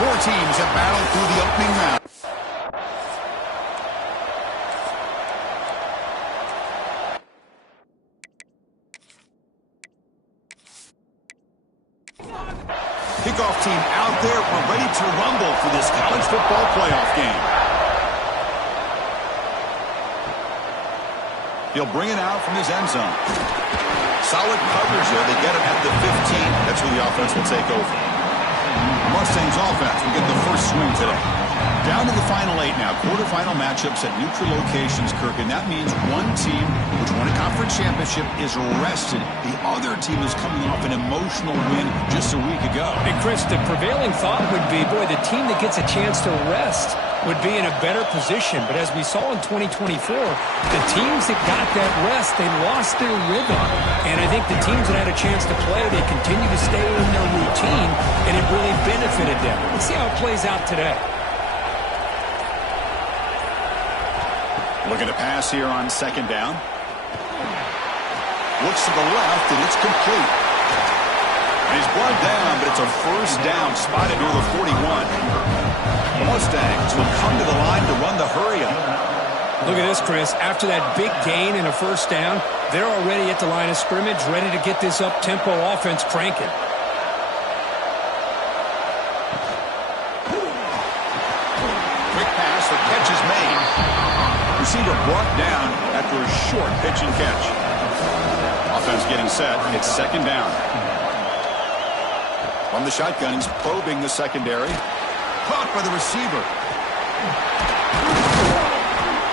Four teams have battled through the opening round. Kickoff team out there. We're ready to rumble for this college football playoff game. He'll bring it out from his end zone. Solid coverage there. They get it at the 15. That's where the offense will take over. Mustangs offense will get the first swing today. Down to the final 8 now. Quarterfinal matchups at neutral locations, Kirk, and that means one team which won a conference championship is rested. The other team is coming off an emotional win just a week ago. And Chris, the prevailing thought would be, boy, the team that gets a chance to rest would be in a better position. But as we saw in 2024, the teams that got that rest, they lost their rhythm. And I think the teams that had a chance to play, they continue to stay in their routine, and it really benefited them. Let's see how it plays out today. Looking to pass here on second down. Looks to the left, and it's complete. And he's brought down, but it's a first down spotted near the 41. The Mustangs will come to the line to run the hurry-up. Look at this, Chris. After that big gain and a first down, they're already at the line of scrimmage, ready to get this up-tempo offense cranking. Quick pass, the catch is made. Receiver brought down after a short pitch and catch. Offense getting set. It's second down. From the shotgun, he's probing the secondary. Caught by the receiver.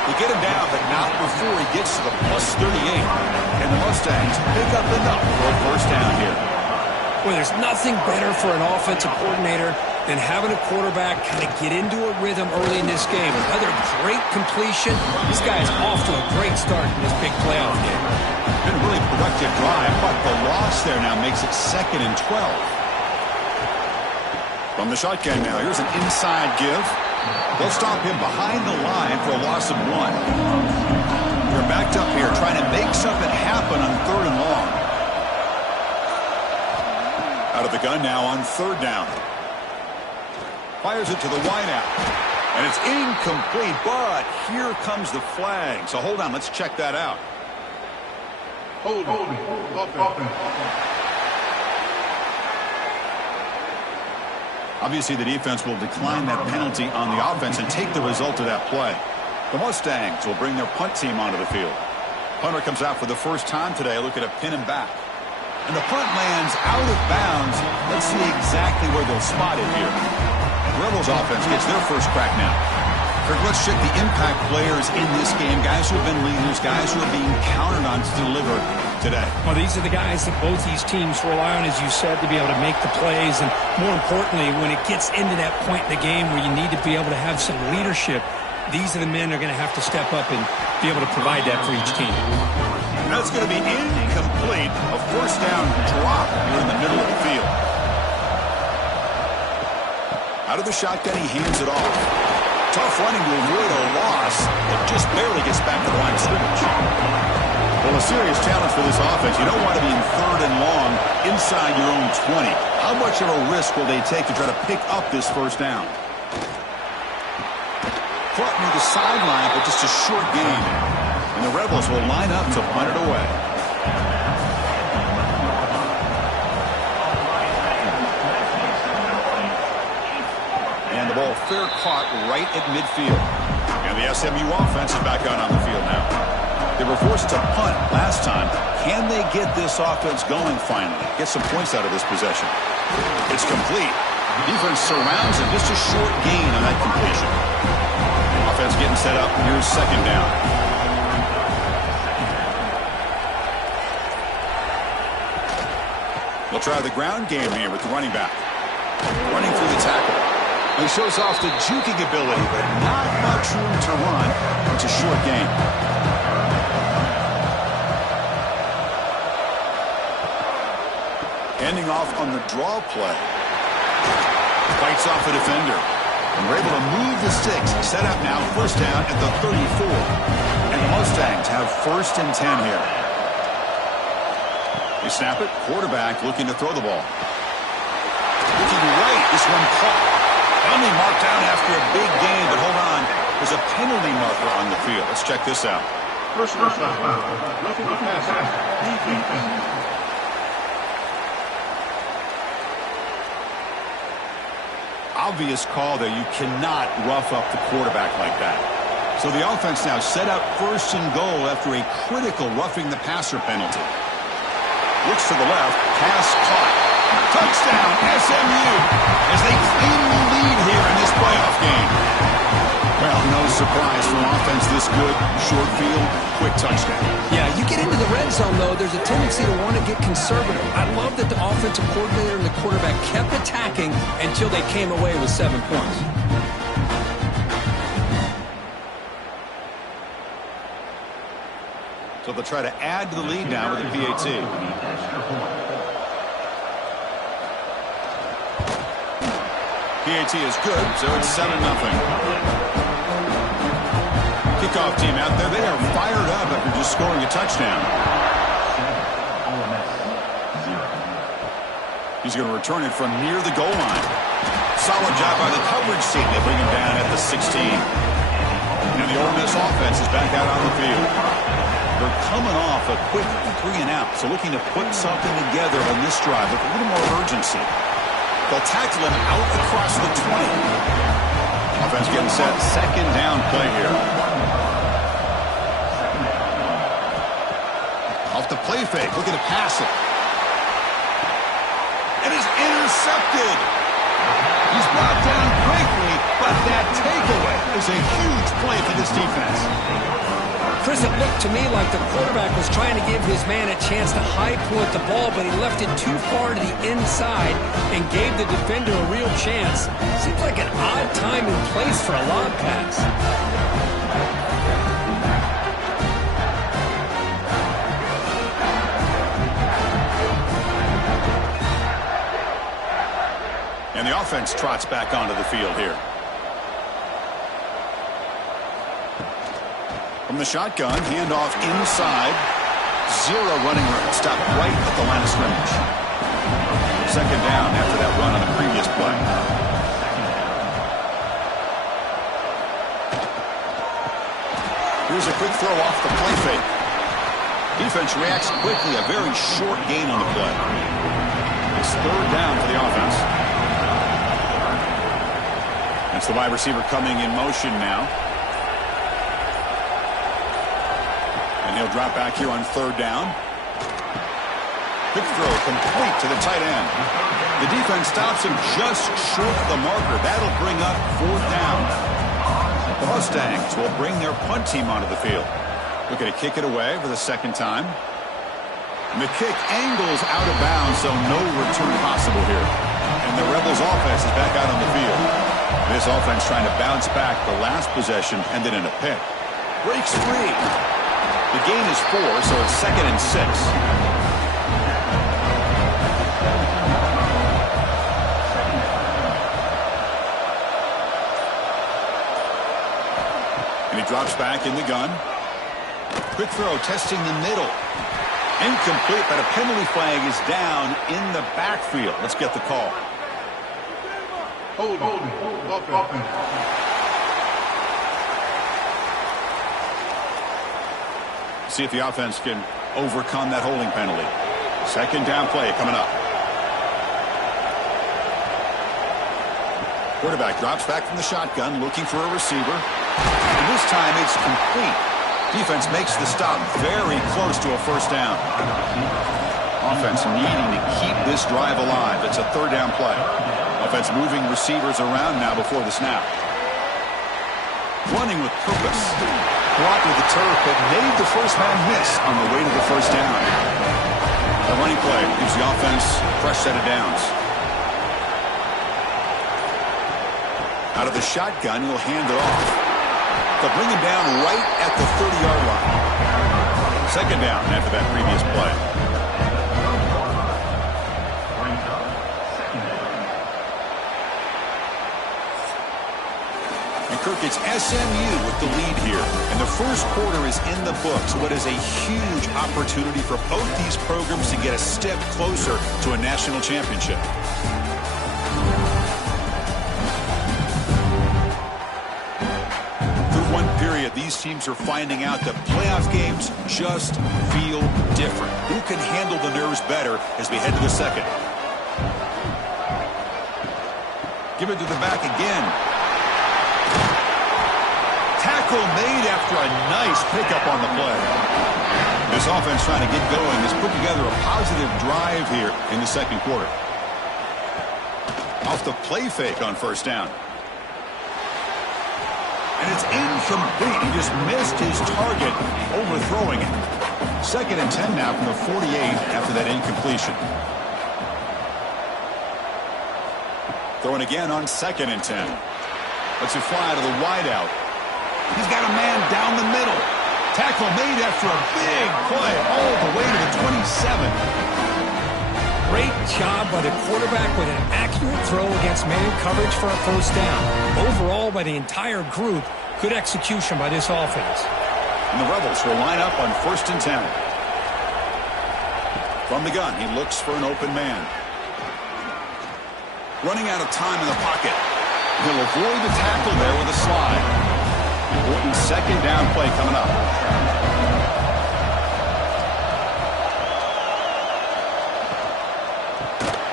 They get him down, but not before he gets to the plus 38. And the Mustangs pick up enough for a first down here. Well, there's nothing better for an offensive coordinator than having a quarterback kind of get into a rhythm early in this game. Another great completion. This guy's off to a great start in this big playoff game. Been a really productive drive, but the loss there now makes it 2nd and 12. From the shotgun now, here's an inside give. They'll stop him behind the line for a loss of 1. They're backed up here trying to make something happen on 3rd and long. Out of the gun now on 3rd down. Fires it to the wideout. And it's incomplete, but here comes the flag. So hold on, let's check that out. Hold on. Obviously, the defense will decline that penalty on the offense and take the result of that play. The Mustangs will bring their punt team onto the field. Punter comes out for the first time today, looking to pin him back. And the punt lands out of bounds. Let's see exactly where they'll spot it here. The Rebels offense gets their first crack now. Kirk, let's check the impact players in this game. Guys who have been leaders, guys who are being counted on to deliver today. Well, these are the guys that both these teams rely on, as you said, to be able to make the plays. And more importantly, when it gets into that point in the game where you need to be able to have some leadership, these are the men that are going to have to step up and be able to provide that for each team. That's going to be incomplete. A first down drop here in the middle of the field. Out of the shotgun, he hands it off. Tough running to avoid a loss, but just barely gets back to the line of scrimmage. Well, a serious challenge for this offense. You don't want to be in 3rd and long inside your own 20. How much of a risk will they take to try to pick up this first down? Caught near the sideline, but just a short gain. And the Rebels will line up to punt it away. And the ball fair caught right at midfield. And the SMU offense is back out on the field now. They were forced to punt last time. Can they get this offense going finally? Get some points out of this possession. It's complete. Defense surrounds him. Just a short gain on that completion. Offense getting set up. Here's second down. They'll try the ground game here with the running back. Running through the tackle. He shows off the juking ability, but not much room to run. It's a short gain. Ending off on the draw play. Fights off a defender. And we're able to move the sticks. Set up now, first down at the 34. And the Mustangs have 1st and 10 here. They snap it. Quarterback looking to throw the ball. Looking right. This one caught. Penalty marked down after a big gain, but hold on. There's a penalty marker on the field. Let's check this out. Personal foul. Roughing the passer. Defense. Obvious call there. You cannot rough up the quarterback like that. So the offense now set up first and goal after a critical roughing the passer penalty. Looks to the left. Pass caught. Touchdown, SMU, as they claim the lead here in this playoff game. Well, no surprise for an offense this good. Short field, quick touchdown. Yeah, you get into the red zone, though, there's a tendency to want to get conservative. I love that the offensive coordinator and the quarterback kept attacking until they came away with 7 points. So they'll try to add to the lead now with the PAT. PAT is good, so it's 7-0. Kickoff team out there, they are fired up after just scoring a touchdown. He's going to return it from near the goal line. Solid job by the coverage team. They bring him down at the 16. And the Ole Miss offense is back out on the field. They're coming off a quick 3-and-out, so looking to put something together on this drive with a little more urgency. They'll tackle him out across the 20. Offense getting set. Second down play here. Off the play fake. Looking to pass it. And is intercepted. He's brought down quickly, but that takeaway is a huge play for this defense. Chris, it looked to me like the quarterback was trying to give his man a chance to high point the ball, but he left it too far to the inside and gave the defender a real chance. Seems like an odd time and place for a lob pass. And the offense trots back onto the field here. From the shotgun, handoff inside. Zero running room. Stopped right at the line of scrimmage. Second down after that run on the previous play. Here's a quick throw off the play fake. Defense reacts quickly. A very short gain on the play. It's third down for the offense. That's the wide receiver coming in motion now. And he'll drop back here on third down. Quick throw complete to the tight end. The defense stops him just short of the marker. That'll bring up fourth down. The Mustangs will bring their punt team onto the field. Looking to kick it away for the second time. And the kick angles out of bounds, so no return possible here. And the Rebels offense is back out on the field. This offense trying to bounce back the last possession, ended in a pick. Breaks free. The gain is 4, so it's 2nd and 6. And he drops back in the gun. Quick throw, testing the middle. Incomplete, but a penalty flag is down in the backfield. Let's get the call. Hold. See if the offense can overcome that holding penalty. Second down play coming up. Quarterback drops back from the shotgun, looking for a receiver. And this time it's complete. Defense makes the stop very close to a first down. Offense needing to keep this drive alive. It's a third down play. Offense moving receivers around now before the snap. Running with purpose. Blocked with the turf, but made the first man miss on the way to the first down. The running play gives the offense a fresh set of downs. Out of the shotgun, he'll hand it off. They'll bring him down right at the 30-yard line. Second down after that previous play. And Kirk, it's SMU with the lead here. And the first quarter is in the books. What is a huge opportunity for both these programs to get a step closer to a national championship. you, these teams are finding out that playoff games just feel different. Who can handle the nerves better as we head to the second? Give it to the back again. Tackle made after a nice pickup on the play. This offense trying to get going has put together a positive drive here in the second quarter. Off the play fake on first down. And it's incomplete. He just missed his target, overthrowing it. 2nd and 10 now from the 48 after that incompletion. Throwing again on 2nd and 10. Lets it fly to the wideout. He's got a man down the middle. Tackle made after a big play all the way to the 27. Great job by the quarterback with an accurate throw against man coverage for a first down. Overall, by the entire group, good execution by this offense. And the Rebels will line up on 1st and 10. From the gun, he looks for an open man. Running out of time in the pocket. He'll avoid the tackle there with a slide. Important 2nd down play coming up.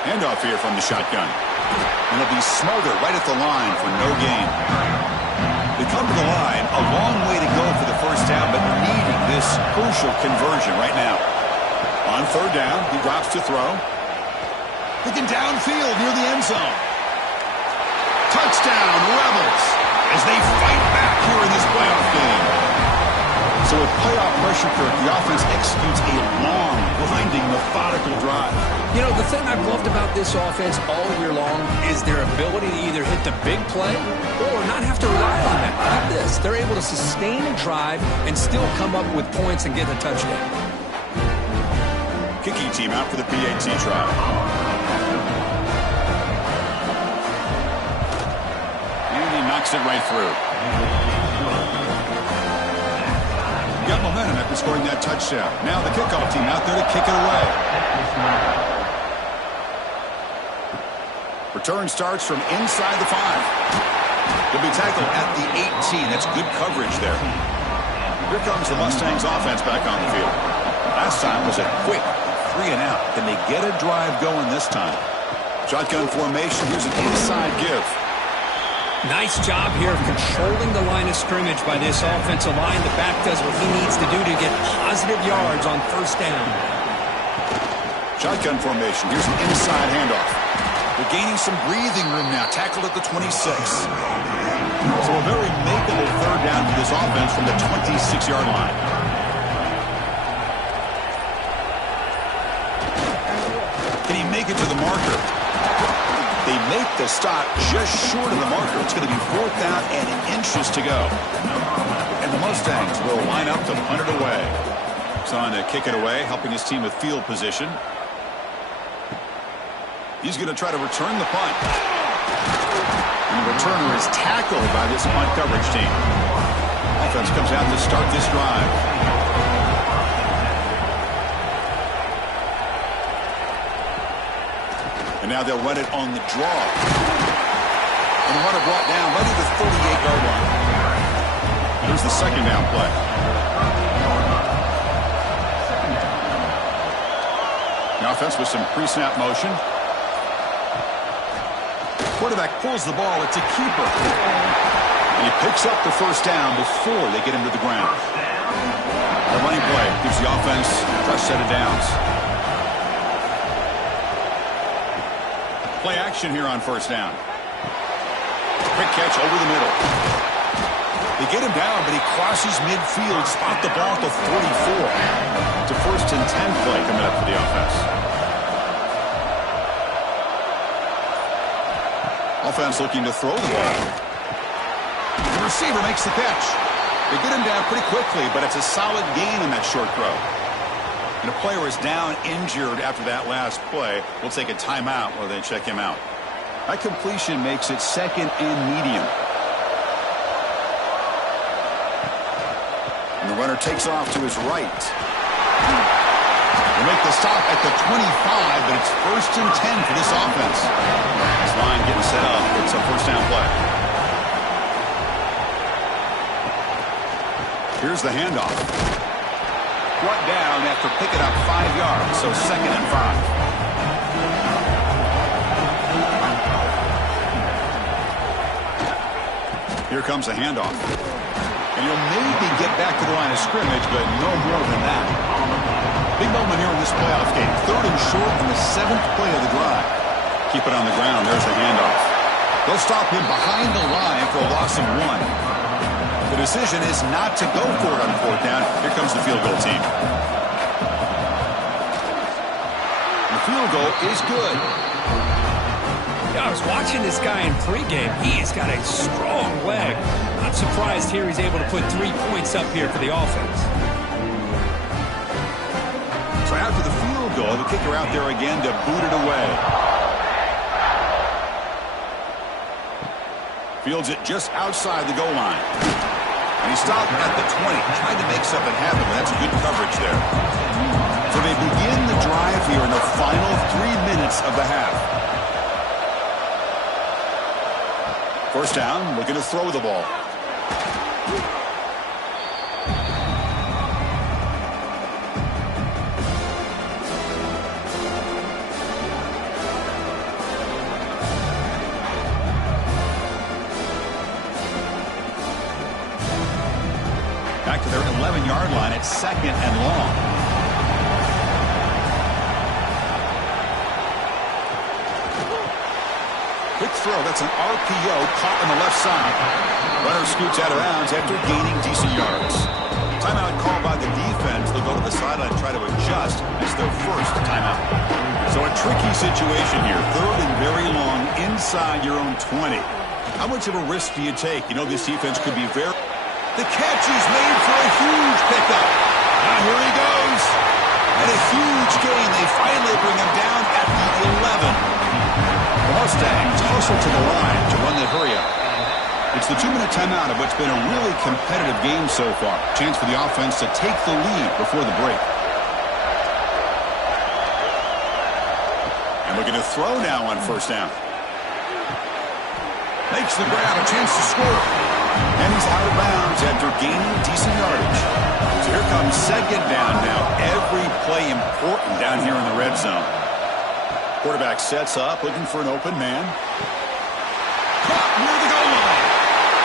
Handoff here from the shotgun. And it'll be smothered right at the line for no gain. They come to the line, a long way to go for the first down, but needing this crucial conversion right now. On 3rd down, he drops to throw. Looking downfield near the end zone. Touchdown, Rebels, as they fight back here in this playoff game. So with playoff pressure, Kirk, the offense executes a long, grinding, methodical drive. You know, the thing I've loved about this offense all year long is their ability to either hit the big play or not have to rely on that. Like this, they're able to sustain a drive and still come up with points and get a touchdown. Kicking team out for the PAT try. And he knocks it right through. Got momentum after scoring that touchdown. Now the kickoff team out there to kick it away. Return starts from inside the 5. He'll be tackled at the 18. That's good coverage there. Here comes the Mustangs offense back on the field. Last time was a quick 3 and out. Can they get a drive going this time? Shotgun formation. Here's an inside give. Nice job here of controlling the line of scrimmage by this offensive line. The back does what he needs to do to get positive yards on first down. Shotgun formation. Here's an inside handoff. They're gaining some breathing room now. Tackled at the 26. So a very makeable 3rd down for this offense from the 26-yard line. Can he make it to the marker? They make the stop just short of the marker. It's going to be 4th down and inches to go. And the Mustangs will line up to punt it away. He's on to kick it away, helping his team with field position. He's going to try to return the punt. And the returner is tackled by this punt coverage team. Offense comes out to start this drive. And now they'll run it on the draw. And the runner brought down right at the 38-yard line. Here's the 2nd down play. The offense with some pre-snap motion. Quarterback pulls the ball. It's a keeper. And he picks up the first down before they get him to the ground. The running play gives the offense a fresh set of downs. Play action here on first down. Quick catch over the middle. They get him down, but he crosses midfield. Spot the ball at the 44. It's a 1st and 10 play coming up for the offense. Offense looking to throw the ball. The receiver makes the catch. They get him down pretty quickly, but it's a solid gain in that short throw. And a player is down injured after that last play. We'll take a timeout while they check him out. That completion makes it 2nd and medium. And the runner takes off to his right. They make the stop at the 25, but it's 1st and 10 for this offense. This line getting set up. It's a first down play. Here's the handoff. Brought down after picking up 5 yards, so 2nd and 5. Here comes a handoff. And he'll maybe get back to the line of scrimmage, but no more than that. Big moment here in this playoff game. 3rd and short on the 7th play of the drive. Keep it on the ground. There's the handoff. They'll stop him behind the line for a loss of 1. The decision is not to go for it on 4th down. Here comes the field goal team. The field goal is good. Yeah, I was watching this guy in pregame. He's got a strong leg. Not surprised here he's able to put 3 points up here for the offense. So after the field goal, the kicker out there again to boot it away. Fields it just outside the goal line. And he stopped at the 20. Tried to make something happen, but that's good coverage there. So they begin the drive here in the final 3 minutes of the half. 1st down, looking to throw the ball. Back to their 11-yard line at 2nd and long. Quick throw. That's an RPO caught on the left side. Runner scoots out of bounds after gaining decent yards. Timeout called by the defense. They'll go to the sideline and try to adjust. It's their 1st timeout. So a tricky situation here. 3rd and very long inside your own 20. How much of a risk do you take? You know this defense could be very... The catch is made for a huge pickup. Now here he goes. And a huge gain. They finally bring him down at the 11. The Mustangs also to the line to run the hurry-up. It's the 2-minute timeout of what's been a really competitive game so far. Chance for the offense to take the lead before the break. And looking to throw now on 1st down. Makes the grab, a chance to score. And he's out of bounds after gaining decent yardage. So here comes 2nd down now. Every play important down here in the red zone. Quarterback sets up, looking for an open man. Caught near the goal line.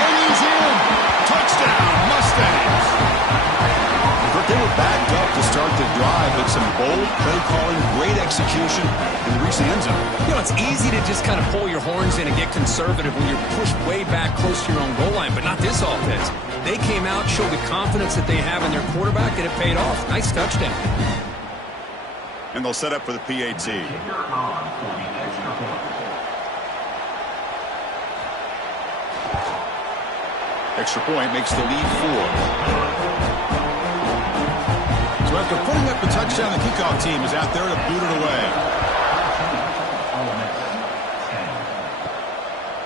And he's in. Touchdown, Mustangs. But they were backed up to start the drive, but some bold play calling, great execution, and they reached the end zone. You know, it's easy to just kind of pull your horns in and get conservative when you're pushed way back close to your own goal line, but not this offense. They came out, showed the confidence that they have in their quarterback, and it paid off. Nice touchdown. And they'll set up for the PAT. Extra point makes the lead 4. So after putting up the touchdown, the kickoff team is out there to boot it away.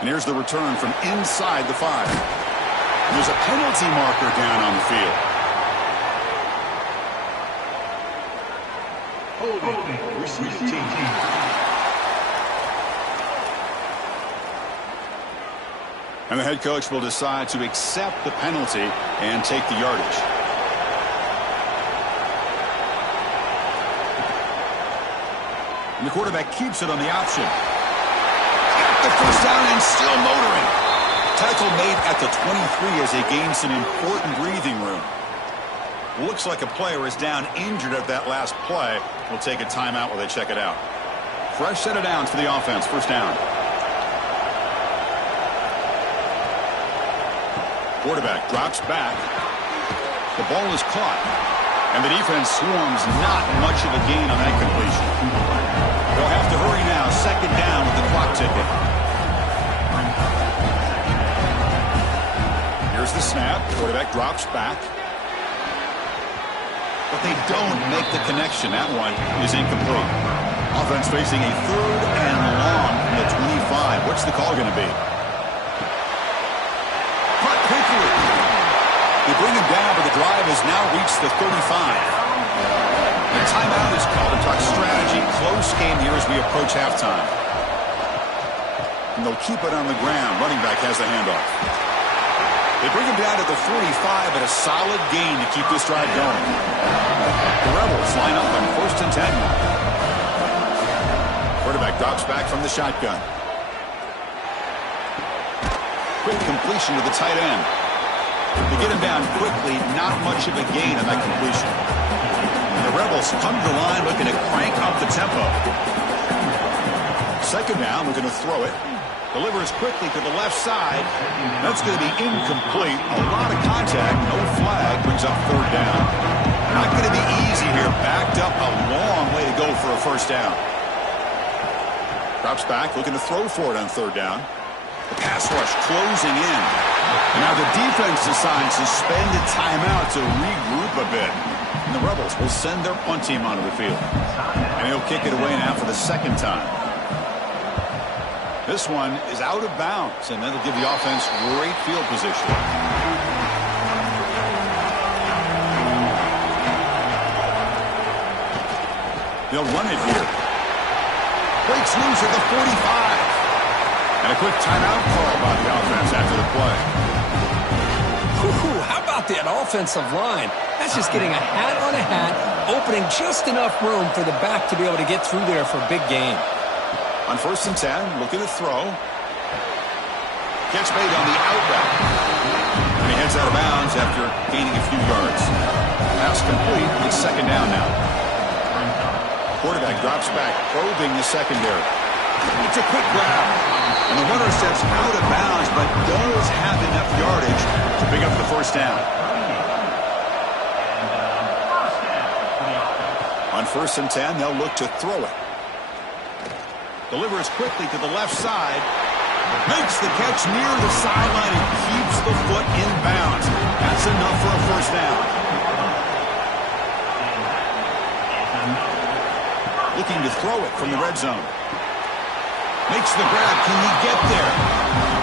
And here's the return from inside the 5. And there's a penalty marker down on the field. Holding. Receiving team. And the head coach will decide to accept the penalty and take the yardage. And the quarterback keeps it on the option. Got the 1st down and still motoring. Tackle made at the 23 as they gain some important breathing room. Looks like a player is down injured at that last play. We'll take a timeout while they check it out. Fresh set of downs for the offense. 1st down. Quarterback drops back. The ball is caught. And the defense swarms. Not much of a gain on that completion. They'll have to hurry now. 2nd down with the clock ticking. Here's the snap. Quarterback drops back. But they don't make the connection. That one is incomplete. Offense facing a 3rd and long from the 25. What's the call going to be? Cut quickly. They bring him down, but the drive has now reached the 35. The timeout is called to talk strategy. Close game here as we approach halftime. And they'll keep it on the ground. Running back has the handoff. They bring him down to the 45, but a solid gain to keep this drive going. The Rebels line up on 1st and 10 now. Quarterback drops back from the shotgun. Quick completion to the tight end. To get him down quickly, not much of a gain on that completion. And the Rebels come to the line looking to crank up the tempo. 2nd down, looking to throw it. Delivers quickly to the left side. That's going to be incomplete. A lot of contact, no flag, brings up 3rd down. Not going to be easy here. Backed up a long way to go for a 1st down. Drops back, looking to throw for it on 3rd down. The pass rush closing in. Now the defense decides to spend a timeout to regroup a bit. And the Rebels will send their punt team onto the field. And he'll kick it away now for the 2nd time. This one is out of bounds, and that'll give the offense great field position. They'll run it here. Breaks loose at the 45. And a quick timeout call by the offense after the play. Ooh, how about that offensive line? That's just getting a hat on a hat, opening just enough room for the back to be able to get through there for a big gain. On 1st and 10, looking to throw. Catch made on the out route. And he heads out of bounds after gaining a few yards. Pass complete. It's 2nd down now. Quarterback drops back, probing the secondary. It's a quick grab. And the runner steps out of bounds, but does have enough yardage to pick up the 1st down. On 1st and 10, they'll look to throw it. Delivers quickly to the left side. Makes the catch near the sideline and keeps the foot in bounds. That's enough for a 1st down. Looking to throw it from the red zone. Makes the grab. Can he get there?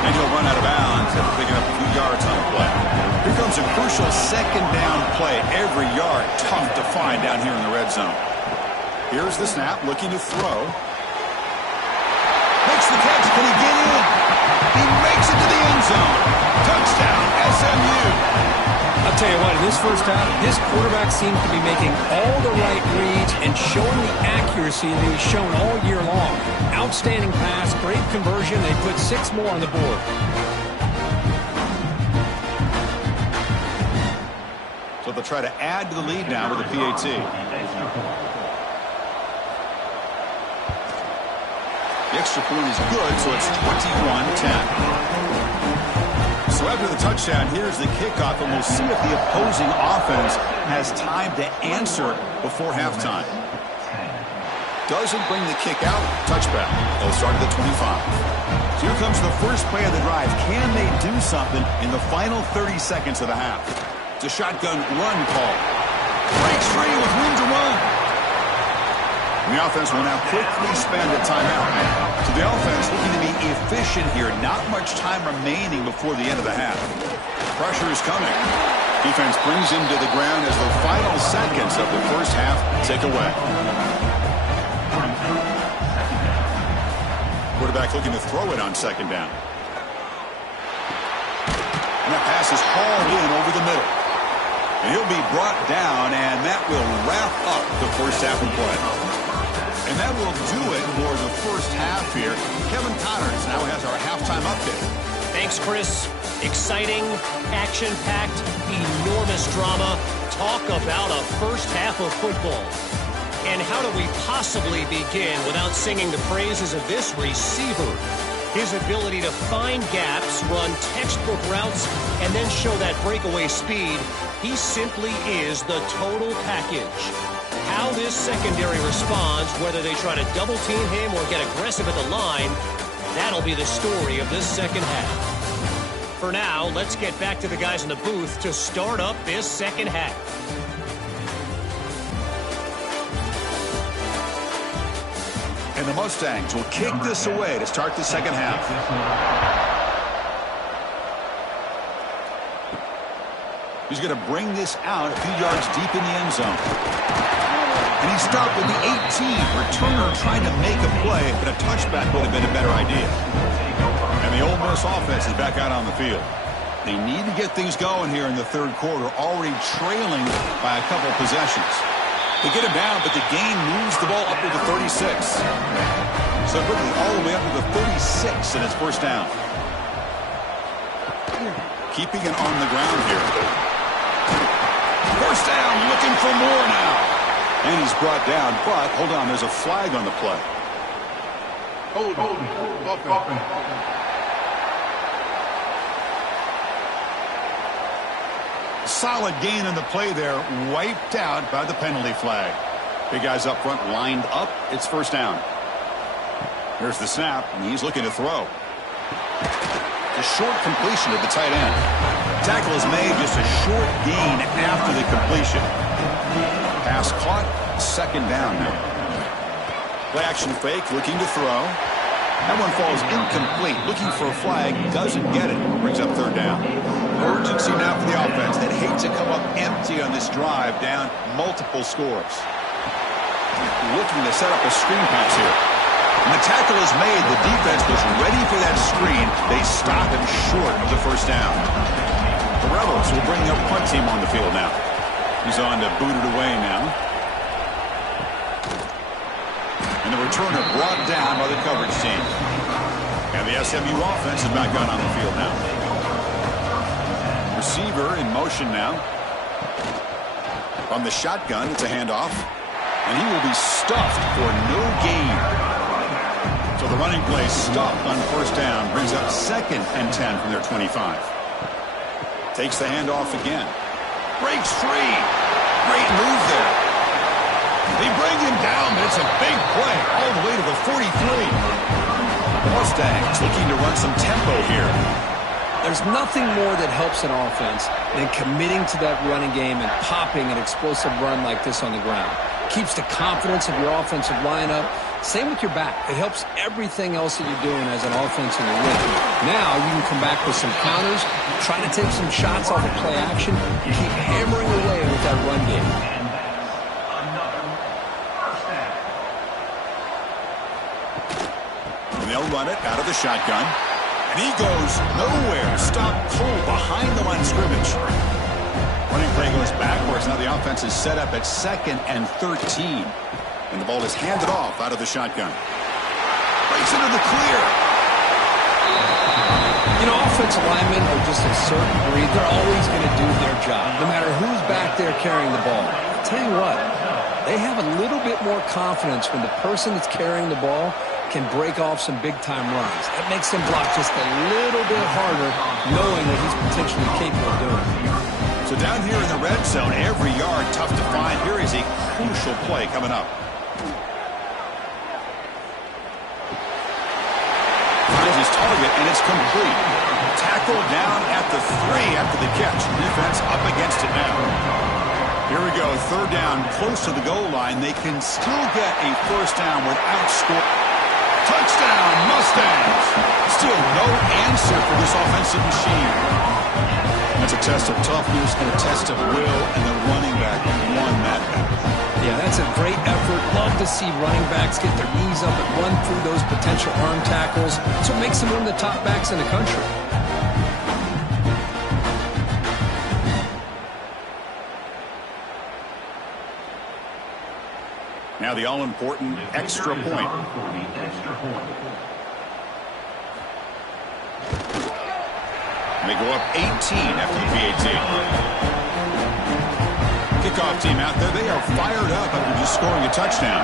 And he'll run out of bounds after picking up a few yards on the play. Here comes a crucial 2nd down play. Every yard tough to find down here in the red zone. Here's the snap. Looking to throw. Makes the catch. Can he get in? He makes it to the end zone. Touchdown, SMU. I'll tell you what, in this 1st half, this quarterback seems to be making all the right reads and showing the accuracy that he's shown all year long. Outstanding pass, great conversion. They put 6 more on the board. So they'll try to add to the lead now with a PAT. The extra point is good, so it's 21-10. So after the touchdown, here's the kickoff, and we'll see if the opposing offense has time to answer before halftime. Doesn't bring the kick out. Touchback. They'll start at the 25. So here comes the first play of the drive. Can they do something in the final 30 seconds of the half? It's a shotgun run call. Breaks free with room to run. And the offense will now quickly spend a timeout. So the offense looking to be efficient here. Not much time remaining before the end of the half. Pressure is coming. Defense brings him to the ground as the final seconds of the 1st half tick away. Quarterback looking to throw it on 2nd down. And that pass is hauled in over the middle. And he'll be brought down, and that will wrap up the 1st half of play. And that will do it for the 1st half here. Kevin Connors now has our halftime update. Thanks, Chris. Exciting, action-packed, enormous drama. Talk about a 1st half of football. And how do we possibly begin without singing the praises of this receiver? His ability to find gaps, run textbook routes, and then show that breakaway speed. He simply is the total package. How this secondary responds, whether they try to double-team him or get aggressive at the line, that'll be the story of this 2nd half. For now, let's get back to the guys in the booth to start up this 2nd half. And the Mustangs will kick this away to start the 2nd half. He's going to bring this out a few yards deep in the end zone. And he stopped with the 18. Returner trying to make a play, but a touchback would have been a better idea. And the Ole Miss offense is back out on the field. They need to get things going here in the third quarter, already trailing by a couple possessions. They get him down, but the gain moves the ball up to the 36. So quickly all the way up to the 36, and it's first down. Keeping it on the ground here. First down, looking for more now. And he's brought down, but hold on, there's a flag on the play. Hold on. Solid gain in the play there, wiped out by the penalty flag. Big guys up front lined up. It's first down. Here's the snap, and he's looking to throw. A short completion of the tight end. Tackle is made, just a short gain after the completion. Pass caught, second down now. Play action fake, looking to throw. That one falls incomplete, looking for a flag, doesn't get it. Brings up third down. Urgency now for the offense. They'd hate to come up empty on this drive, down multiple scores. Looking to set up a screen pass here. And the tackle is made. The defense was ready for that screen. They stop him short of the first down. The Rebels will bring their punt team on the field now. He's on to boot it away now. And the returner brought down by the coverage team. And the SMU offense is back on the field now. Receiver in motion now. From the shotgun, it's a handoff. And he will be stuffed for no gain. So the running play stopped on first down. Brings up 2nd and 10 from their 25. Takes the handoff again. Breaks free. Great move there. They bring him down, but it's a big play all the way to the 43. The Mustangs looking to run some tempo here. There's nothing more that helps an offense than committing to that running game and popping an explosive run like this on the ground. Keeps the confidence of your offensive lineup. Same with your back. It helps everything else that you're doing as an offense in the ring. Now you can come back with some counters, try to take some shots off of play action, and keep hammering away with that run game. And they'll run it out of the shotgun. And he goes nowhere. Stop cold behind the line of scrimmage. Running play goes backwards. Now the offense is set up at 2nd and 13. And the ball is handed off out of the shotgun. Breaks into the clear. You know, offensive linemen are just a certain breed. They're always going to do their job, no matter who's back there carrying the ball. I'll tell you what, they have a little bit more confidence when the person that's carrying the ball can break off some big-time runs. That makes them block just a little bit harder, knowing what he's potentially capable of doing. So down here in the red zone, every yard tough to find. Here is a crucial play coming up. Finds his target, and it's complete. Tackled down at the 3 after the catch. Defense up against it now. Here we go, third down, close to the goal line. They can still get a first down without scoring. Touchdown, Mustangs. Still no answer for this offensive machine. That's a test of toughness and a test of will, and the running back won that battle. Yeah, that's a great effort. Love to see running backs get their knees up and run through those potential arm tackles. That's what makes them one of the top backs in the country. Now the all-important extra point. They go up 18 after the PAT. Kickoff team out there. They are fired up after just scoring a touchdown.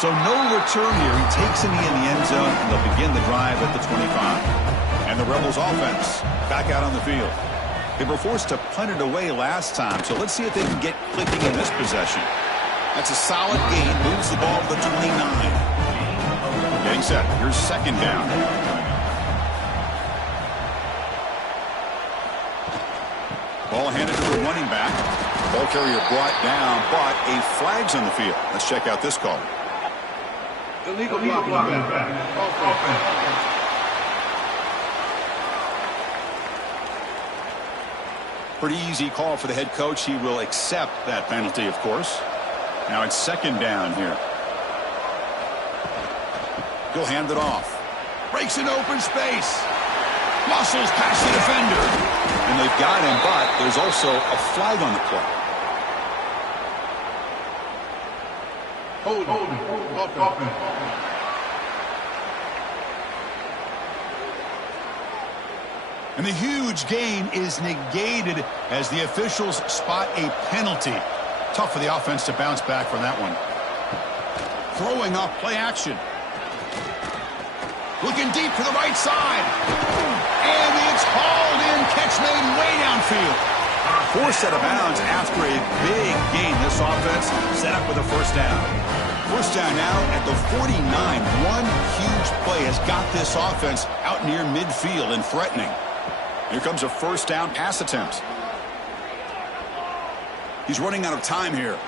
So no return here. He takes it in the end zone, and they'll begin the drive at the 25. And the Rebels offense back out on the field. They were forced to punt it away last time, so let's see if they can get clicking in this possession. That's a solid gain. Moves the ball to the 29. Getting set. Here's second down. Ball handed to the running back. Ball carrier brought down, but a flag's on the field. Let's check out this call. Illegal blocking back. Pretty easy call for the head coach. He will accept that penalty, of course. Now it's second down here. He'll hand it off. Breaks into open space. Muscles past the defender. And they've got him, but there's also a flag on the play. Offense. And the huge gain is negated as the officials spot a penalty. Tough for the offense to bounce back from that one. Throwing off play action. Looking deep to the right side. And it's hauled in. Catch made way downfield. Forced out of bounds after a big gain. This offense set up with a first down. First down now at the 49. One huge play has got this offense out near midfield and threatening. Here comes a first down pass attempt. He's running out of time here.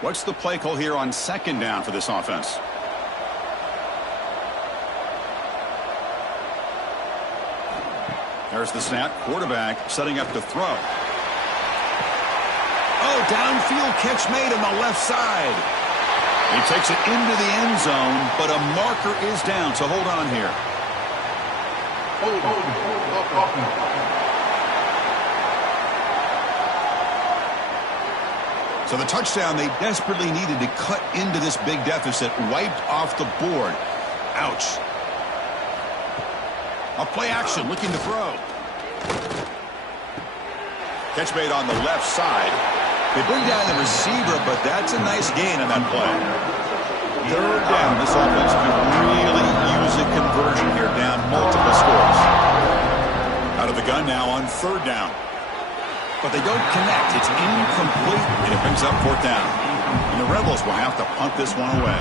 What's the play call here on second down for this offense? There's the snap. Quarterback setting up to throw. Oh, downfield catch made on the left side. He takes it into the end zone, but a marker is down, so hold on here. So the touchdown they desperately needed to cut into this big deficit wiped off the board. Ouch. A play action, looking to throw. Catch made on the left side. They bring down the receiver, but that's a nice gain on that play. Third down. This offense could really use a conversion here, down multiple scores. Out of the gun now on third down. But they don't connect. It's incomplete, and it brings up fourth down. And the Rebels will have to punt this one away.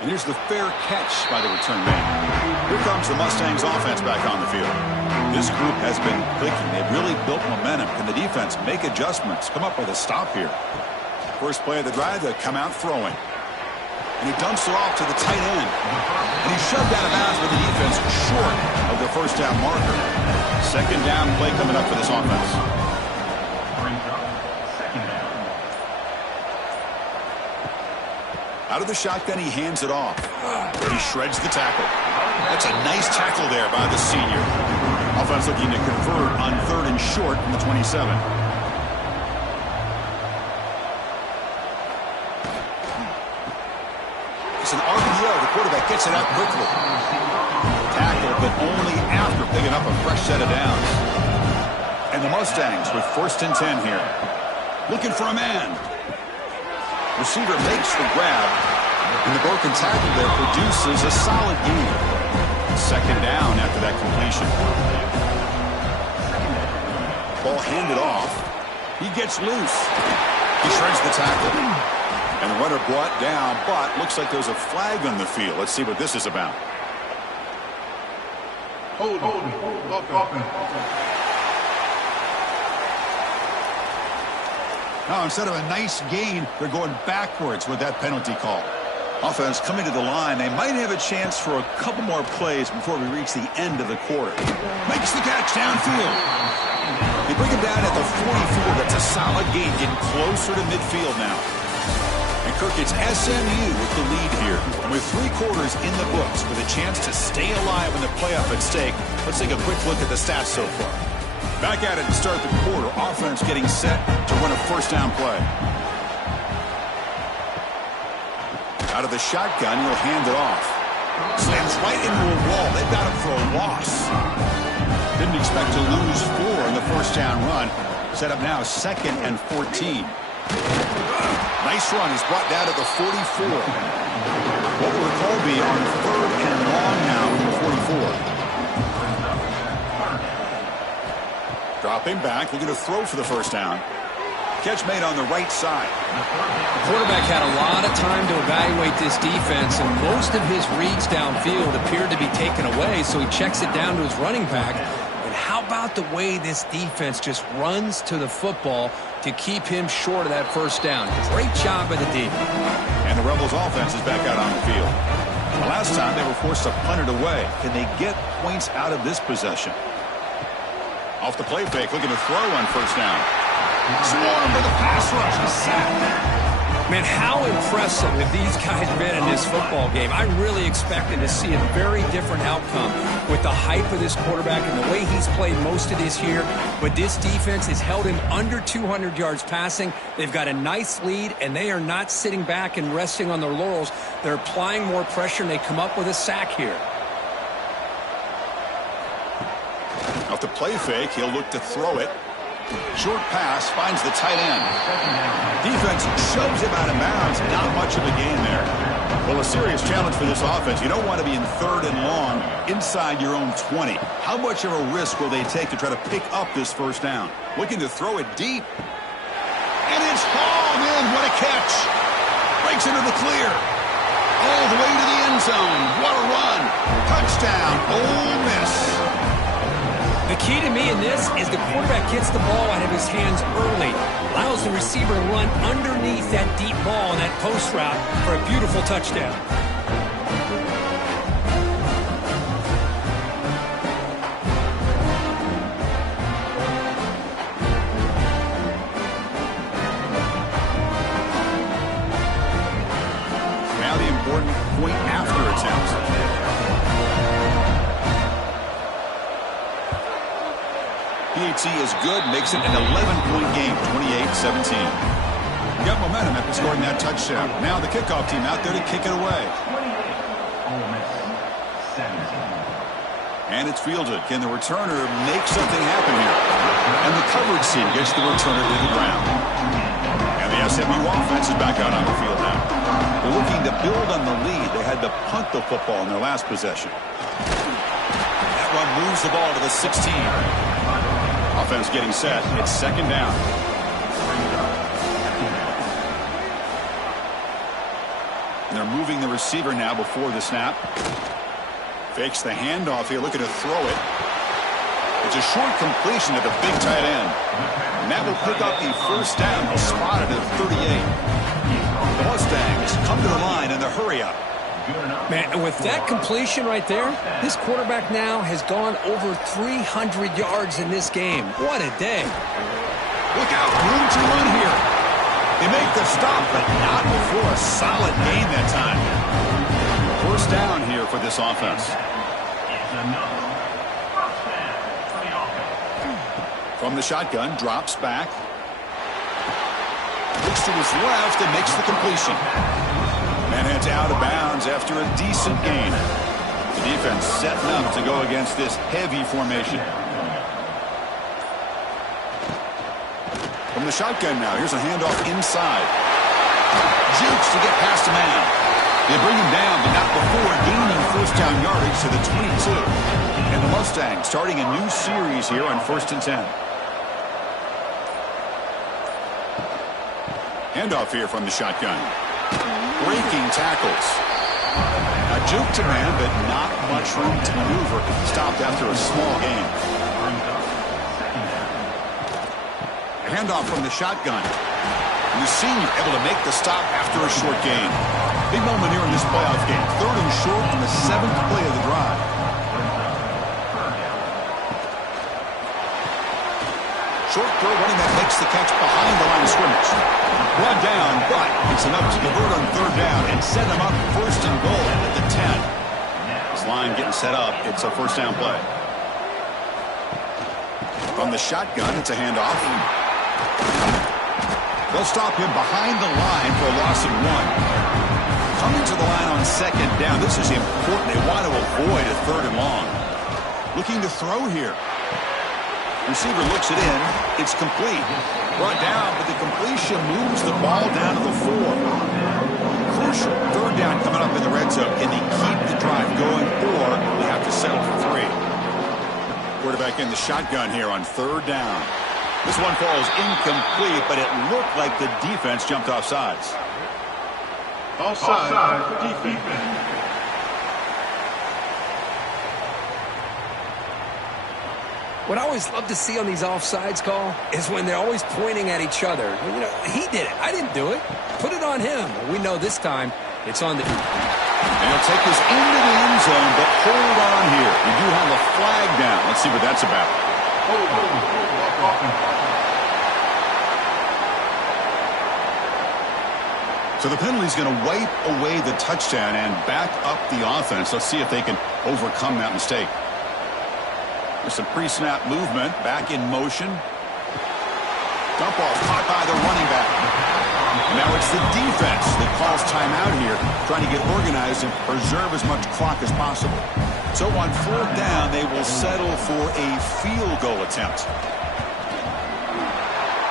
And here's the fair catch by the return man. Here comes the Mustangs offense back on the field. This group has been clicking. They've really built momentum. Can the defense make adjustments? Come up with a stop here. First play of the drive, they come out throwing. And he dumps it off to the tight end. And he's shoved out of bounds by the defense short of the first down marker. Second down play coming up for this offense. Out of the shotgun, he hands it off. He shreds the tackle. That's a nice tackle there by the senior. Offense looking to convert on third and short from the 27. It's an RPO. The quarterback gets it out quickly. Tackle, but only after picking up a fresh set of downs. And the Mustangs with first and 10 here. Looking for a man. Receiver makes the grab, and the broken tackle there produces a solid gain. Second down after that completion. Ball handed off. He gets loose. He shreds the tackle. And the runner brought down, but looks like there's a flag on the field. Let's see what this is about. Hold. Now, instead of a nice gain, they're going backwards with that penalty call. Offense coming to the line. They might have a chance for a couple more plays before we reach the end of the quarter. Makes the catch downfield. They bring him down at the 44. That's a solid gain, getting closer to midfield now. And Kirk, it's SMU with the lead here. And with 3 quarters in the books with a chance to stay alive in the playoff at stake, let's take a quick look at the stats so far. Back at it to start the quarter. Offense getting set to run a first down play. Out of the shotgun, he'll hand it off. Slams right into a wall. They've got him for a loss. Didn't expect to lose 4 in the first down run. Set up now 2nd and 14. Nice run. He's brought down to the 44. What will the call be on 3rd and long now from the 44? Dropping back, looking to throw for the first down. Catch made on the right side. The quarterback had a lot of time to evaluate this defense, and most of his reads downfield appeared to be taken away, so he checks it down to his running back and how about the way this defense just runs to the football to keep him short of that first down? Great job by the D. And the Rebels offense is back out on the field. The last time they were forced to punt it away. Can they get points out of this possession? Off the play fake, looking to throw on first down. Swarmed by the pass rush. The sack. Man, how impressive have these guys been in this football game? I really expected to see a very different outcome with the hype of this quarterback and the way he's played most of this year. But this defense has held him under 200 yards passing. They've got a nice lead, and they are not sitting back and resting on their laurels. They're applying more pressure, and they come up with a sack here. Off the play fake, he'll look to throw it. Short pass finds the tight end. Defense shoves him out of bounds. Not much of a gain there. Well, a serious challenge for this offense. You don't want to be in 3rd and long inside your own 20. How much of a risk will they take to try to pick up this first down? Looking to throw it deep. And it's hauled in. What a catch. Breaks into the clear. All the way to the end zone. What a run. Touchdown. Ole Miss. The key to me in this is the quarterback gets the ball out of his hands early, allows the receiver to run underneath that deep ball on that post route for a beautiful touchdown. Now the important point after attempt. PAT is good, makes it an 11-point game, 28-17. Got momentum after scoring that touchdown. Now the kickoff team out there to kick it away. And it's fielded. Can the returner make something happen here? And the coverage team gets the returner to the ground. And the SMU offense is back out on the field now. They're looking to build on the lead. They had to punt the football in their last possession. That run moves the ball to the 16. Offense getting set. It's 2nd down. And they're moving the receiver now before the snap. Fakes the handoff here, looking to throw it. It's a short completion to the big tight end. And that will pick up the first down. They'll spot it at 38. The Mustangs come to the line in the hurry up. Man, and with that completion right there, this quarterback now has gone over 300 yards in this game. What a day. Look out, room to run here. They make the stop, but not before a solid gain that time. First down here for this offense. From the shotgun, drops back. Looks to his left and makes the completion. And it's out of bounds after a decent gain. The defense setting up to go against this heavy formation. From the shotgun now, here's a handoff inside. Jukes to get past the man. They bring him down, but not before gaining first down yardage to the 22. And the Mustangs starting a new series here on 1st and 10. Handoff here from the shotgun. Breaking tackles. Now juke to man, but not much room to maneuver. Stopped after a small gain. A handoff from the shotgun. And the senior able to make the stop after a short gain. Big moment here in this playoff game. 3rd and short on the 7th play of the drive. Short throw, running that makes the catch behind the line of scrimmage. Run down, but it's enough to convert on 3rd down and set them up 1st and goal at the 10. This line getting set up. It's a first down play. From the shotgun, it's a handoff. They'll stop him behind the line for a loss of 1. Coming to the line on 2nd down. This is important. They want to avoid a 3rd and long. Looking to throw here. Receiver looks it in. It's complete. Brought down, but the completion moves the ball down to the 4. Crucial 3rd down coming up in the red zone. Can they keep the drive going, or they have to settle for 3? Quarterback in the shotgun here on 3rd down. This one falls incomplete, but it looked like the defense jumped off sides. Offside, defense. What I always love to see on these offsides call is when they're always pointing at each other. You know, he did it. I didn't do it. Put it on him. We know this time it's on the... And he'll take this into the end zone, but hold on here. We do have a flag down. Let's see what that's about. So the penalty is going to wipe away the touchdown and back up the offense. Let's see if they can overcome that mistake. There's some pre-snap movement, back in motion. Dump ball caught by the running back. And now it's the defense that calls timeout here, trying to get organized and preserve as much clock as possible. So on 4th down, they will settle for a field goal attempt.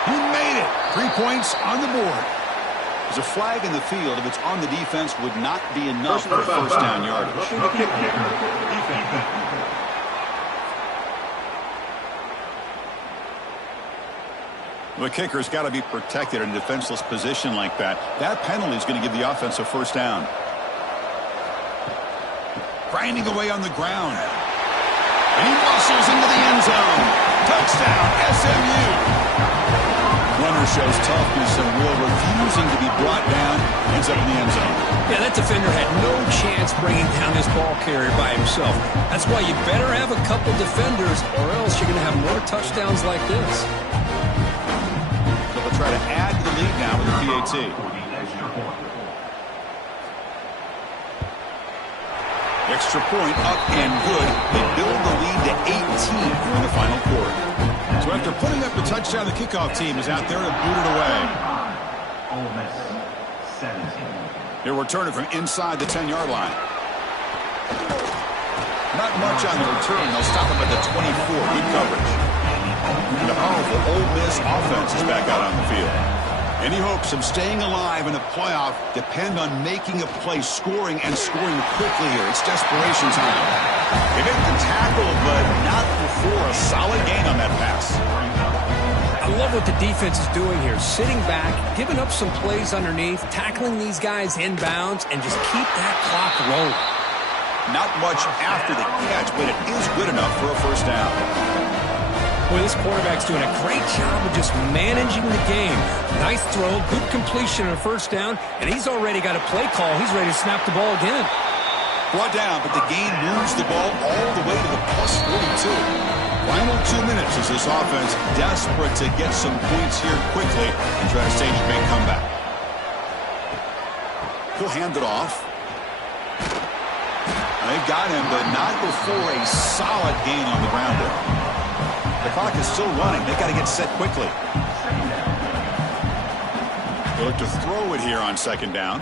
He made it. 3 points on the board. There's a flag in the field. If it's on the defense, would not be enough for first down yardage. The kicker's got to be protected in a defenseless position like that. That penalty is going to give the offense a first down. Grinding away on the ground. And he muscles into the end zone. Touchdown, SMU. Runner shows toughness and will, refusing to be brought down. Ends up in the end zone. Yeah, that defender had no chance bringing down this ball carrier by himself. That's why you better have a couple defenders, or else you're going to have more touchdowns like this. They'll try to add to the lead now with the PAT. Extra point up and good. They build the lead to 18 in the final quarter. So after putting up the touchdown, the kickoff team is out there to boot it away. He'll return it from inside the 10-yard line. Not much on the return. They'll stop him at the 24. Good coverage. And the powerful Ole Miss offense is back out on the field. Any hopes of staying alive in the playoff depend on making a play, scoring, and scoring quickly here. It's desperation time. They make the tackle, but not before a solid gain on that pass. I love what the defense is doing here. Sitting back, giving up some plays underneath, tackling these guys inbounds, and just keep that clock rolling. Not much after the catch, but it is good enough for a first down. Boy, this quarterback's doing a great job of just managing the game. Nice throw, good completion on a first down, and he's already got a play call. He's ready to snap the ball again. Brought down, but the gain moves the ball all the way to the plus 42. Final 2 minutes as this offense desperate to get some points here quickly and try to stage a big comeback. He'll hand it off. They've got him, but not before a solid gain on the ground there. The clock is still running. They've got to get set quickly. They look to throw it here on 2nd down.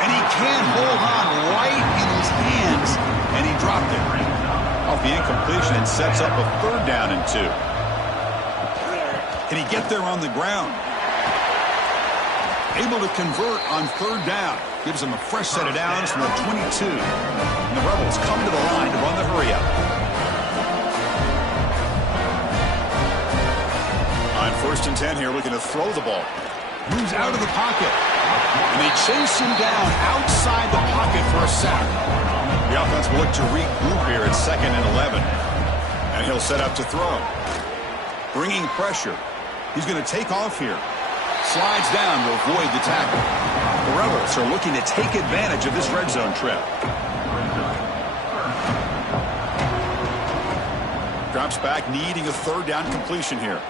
And he can't hold on right in his hands, and he dropped it. Off the incompletion, and sets up a 3rd down and 2. Can he get there on the ground? Able to convert on 3rd down. Gives them a fresh set of downs from the 22. And the Rebels come to the line to run the hurry up. On 1st and 10 here, looking to throw the ball. Moves out of the pocket. And they chase him down outside the pocket for a sack. The offense will look to regroup here at 2nd and 11. And he'll set up to throw. Bringing pressure. He's going to take off here. Slides down to avoid the tackle. The Rebels are looking to take advantage of this red zone trip. Drops back, needing a 3rd down completion here.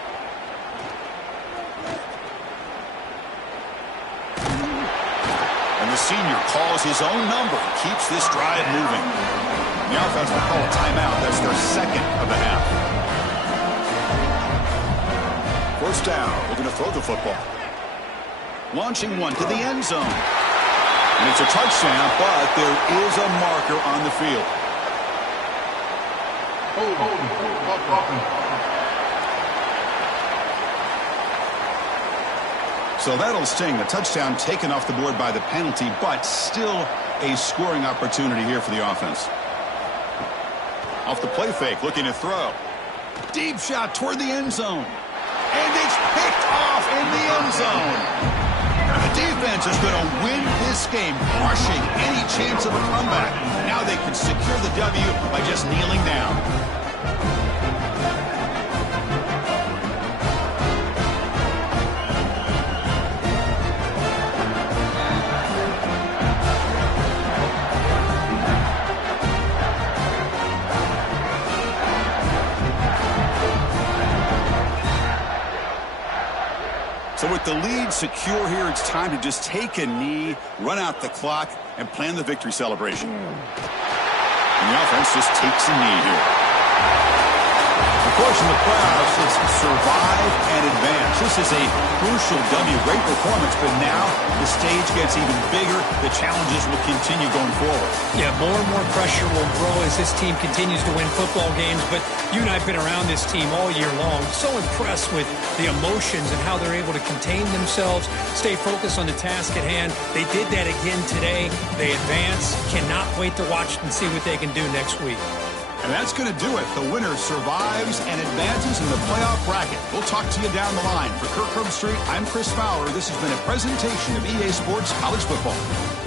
The senior calls his own number, keeps this drive moving. The offense will call a timeout. That's their 2nd of the half. 1st down, looking to throw the football. Launching one to the end zone. And it's a touchdown, but there is a marker on the field. So that'll sting. The touchdown taken off the board by the penalty, but still a scoring opportunity here for the offense. Off the play fake, looking to throw. Deep shot toward the end zone. And it's picked off in the end zone. The defense is going to win this game, crushing any chance of a comeback. Now they can secure the W by just kneeling down. So with the lead secure here, it's time to just take a knee, run out the clock, and plan the victory celebration. And the offense just takes a knee here. Of course, in the playoffs, it's survive and advance. This is a crucial W. Great performance, but now the stage gets even bigger. The challenges will continue going forward. Yeah, more and more pressure will grow as this team continues to win football games. But you and I have been around this team all year long. So impressed with the emotions and how they're able to contain themselves, stay focused on the task at hand. They did that again today. They advance. Cannot wait to watch and see what they can do next week. And that's going to do it. The winner survives and advances in the playoff bracket. We'll talk to you down the line. For Kirk Herbstreit, I'm Chris Fowler. This has been a presentation of EA Sports College Football.